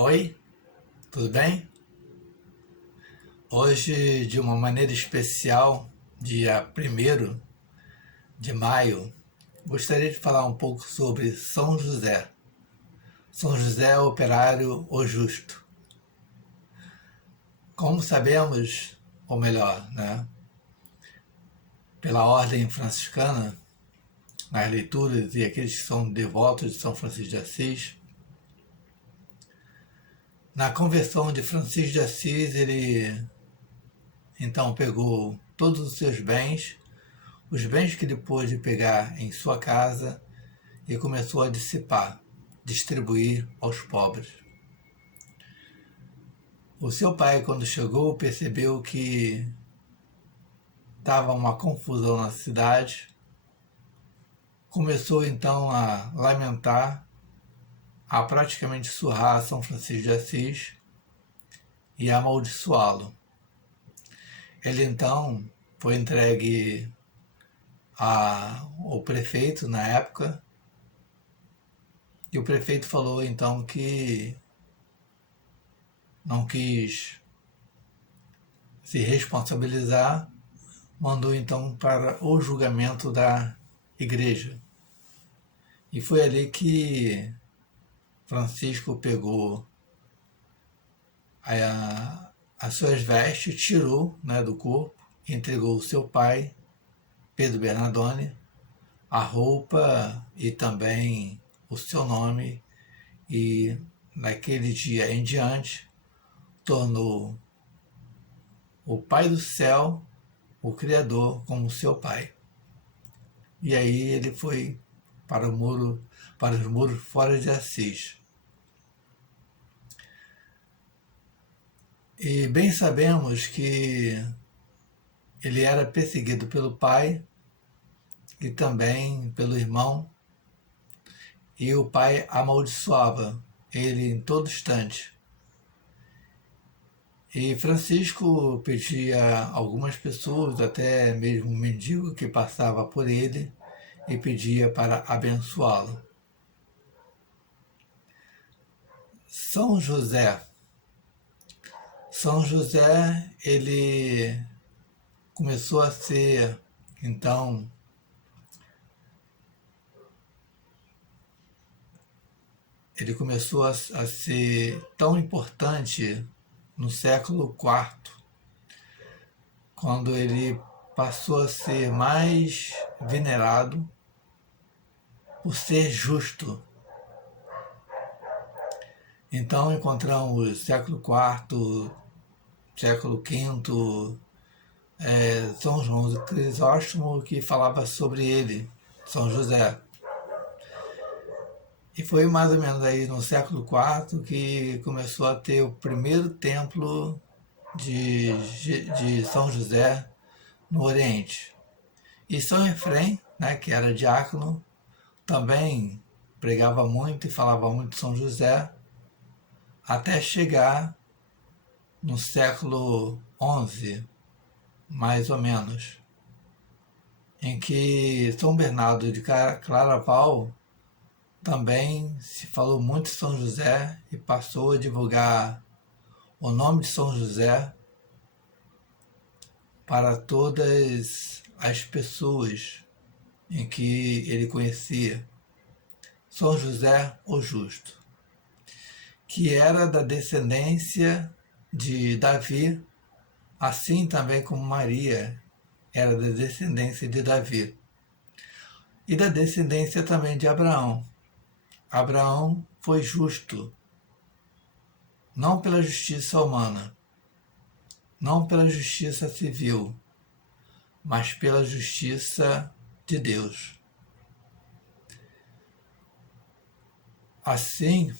Oi, tudo bem? Hoje, de uma maneira especial, dia 1º de maio, gostaria de falar um pouco sobre São José. São José Operário o Justo. Como sabemos, ou melhor, pela ordem franciscana, nas leituras e aqueles que são devotos de São Francisco de Assis, na conversão de Francisco de Assis, ele então pegou todos os seus bens, os bens que ele pôde pegar em sua casa, e começou a dissipar, distribuir aos pobres. O seu pai, quando chegou, percebeu que estava uma confusão na cidade, começou então a lamentar, a praticamente surrar São Francisco de Assis e a amaldiçoá-lo. Ele então foi entregue ao prefeito na época, e o prefeito falou então que não quis se responsabilizar, mandou então para o julgamento da igreja. E foi ali que Francisco pegou as suas vestes, tirou do corpo, entregou ao seu pai, Pedro Bernardone, a roupa e também o seu nome, e naquele dia em diante tornou o Pai do Céu, o Criador, como seu pai. E aí ele foi para os muros fora de Assis. E bem sabemos que ele era perseguido pelo pai e também pelo irmão, e o pai amaldiçoava ele em todo instante. E Francisco pedia a algumas pessoas, até mesmo um mendigo que passava por ele, e pedia para abençoá-lo. São José. São José, ele começou a ser, então, ele começou a ser tão importante no século IV, quando ele passou a ser mais venerado por ser justo. Então encontramos século IV, século V, São João Crisóstomo, que falava sobre ele, São José. E foi mais ou menos aí no século IV que começou a ter o primeiro templo de São José no Oriente. E São Efrem, que era diácono, também pregava muito e falava muito de São José, até chegar no século XI, mais ou menos, em que São Bernardo de Claraval também se falou muito de São José e passou a divulgar o nome de São José para todas as pessoas em que ele conhecia. São José o Justo, que era da descendência de Davi, assim também como Maria era da descendência de Davi, e da descendência também de Abraão. Abraão foi justo, não pela justiça humana, não pela justiça civil, mas pela justiça de Deus. Assim,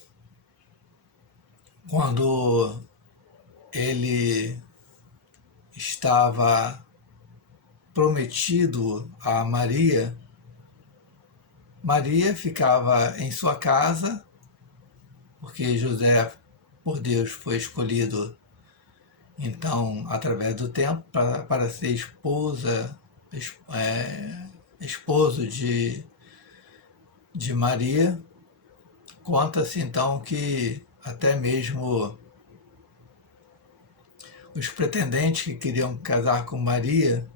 quando ele estava prometido a Maria, Maria ficava em sua casa, porque José, por Deus, foi escolhido, então, através do tempo, para ser esposo de Maria. Conta-se então que até mesmo os pretendentes que queriam casar com Maria,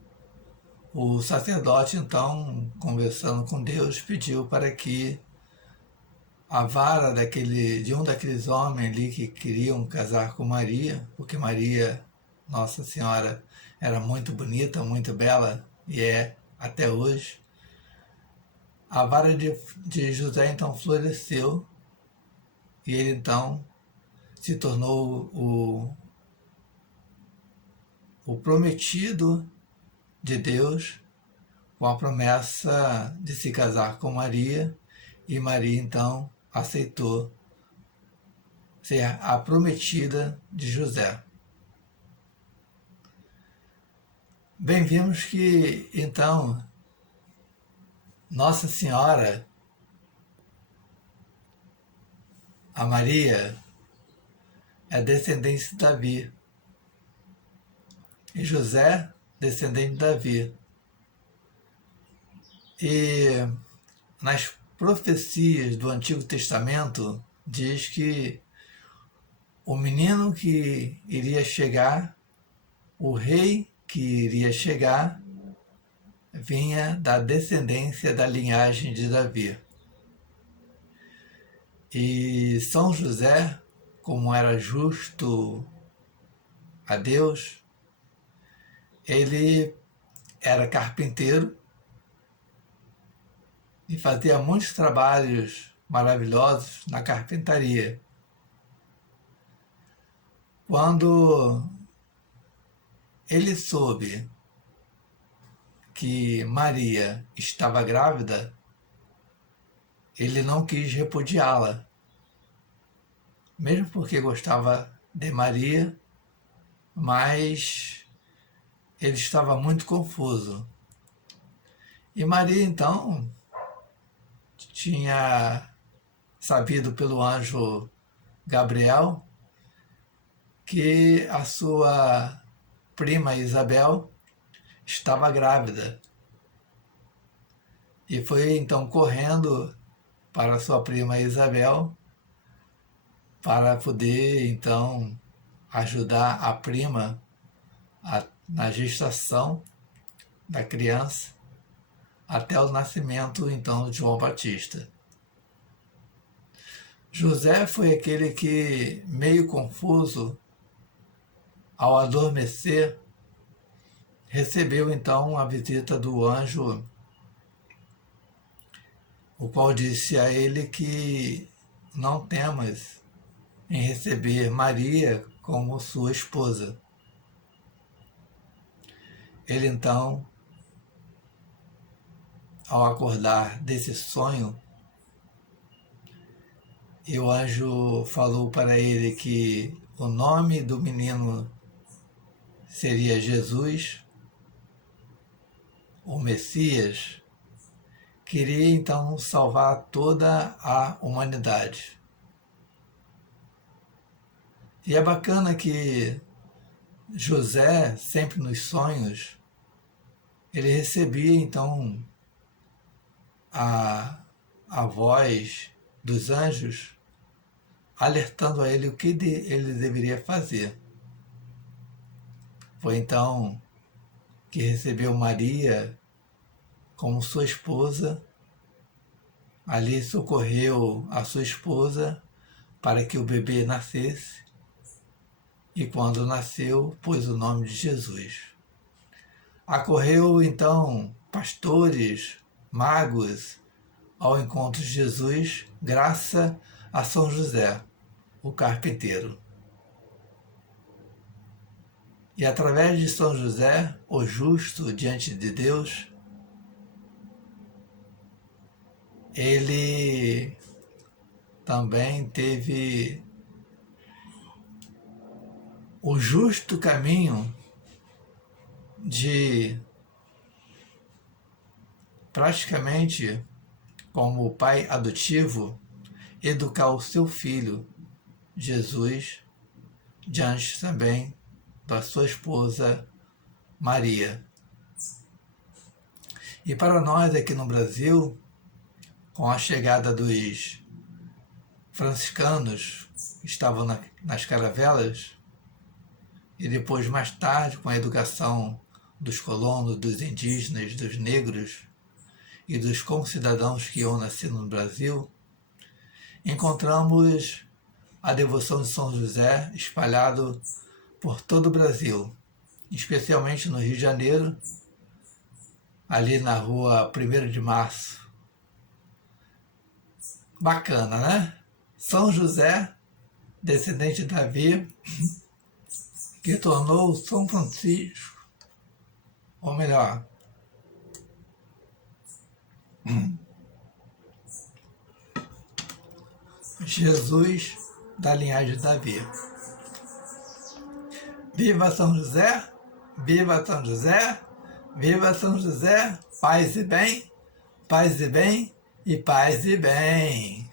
o sacerdote, então, conversando com Deus, pediu para que a vara de um daqueles homens ali que queriam casar com Maria, porque Maria, Nossa Senhora, era muito bonita, muito bela, e é até hoje. A vara de José então floresceu, e ele então se tornou o prometido de Deus, com a promessa de se casar com Maria, e Maria então aceitou ser a prometida de José. Bem, vimos que então Nossa Senhora, a Maria, é descendente de Davi, e José, descendente de Davi. E nas profecias do Antigo Testamento diz que o menino que iria chegar, o rei que iria chegar, vinha da descendência da linhagem de Davi. E São José, como era justo a Deus, ele era carpinteiro e fazia muitos trabalhos maravilhosos na carpintaria. Quando ele soube que Maria estava grávida, ele não quis repudiá-la, mesmo porque gostava de Maria, mas ele estava muito confuso. E Maria, então, tinha sabido pelo anjo Gabriel que a sua prima Isabel estava grávida. E foi então correndo para sua prima Isabel para poder então ajudar a prima na gestação da criança até o nascimento então de João Batista. José foi aquele que, meio confuso, ao adormecer, recebeu então a visita do anjo, o qual disse a ele que não temas em receber Maria como sua esposa. Ele então, ao acordar desse sonho, e o anjo falou para ele que o nome do menino seria Jesus, o Messias, queria então salvar toda a humanidade. E é bacana que José, sempre nos sonhos, ele recebia então a voz dos anjos alertando a ele o que ele deveria fazer. Foi então que recebeu Maria como sua esposa, ali socorreu a sua esposa para que o bebê nascesse, e quando nasceu, pôs o nome de Jesus. Acorreu então pastores, magos, ao encontro de Jesus, graças a São José, o carpinteiro. E através de São José, o justo diante de Deus, ele também teve o justo caminho de praticamente, como pai adotivo, educar o seu filho, Jesus, diante também da sua esposa Maria. E para nós aqui no Brasil, com a chegada dos franciscanos, estavam nas caravelas, e depois, mais tarde, com a educação dos colonos, dos indígenas, dos negros e dos concidadãos que iam nascendo no Brasil, encontramos a devoção de São José espalhado por todo o Brasil, especialmente no Rio de Janeiro, ali na rua 1º de Março. Bacana, né? São José, descendente de Davi, que tornou São Francisco, ou melhor, Jesus da linhagem de Davi. Viva São José! Viva São José! Viva São José! Paz e bem, paz e bem e paz e bem!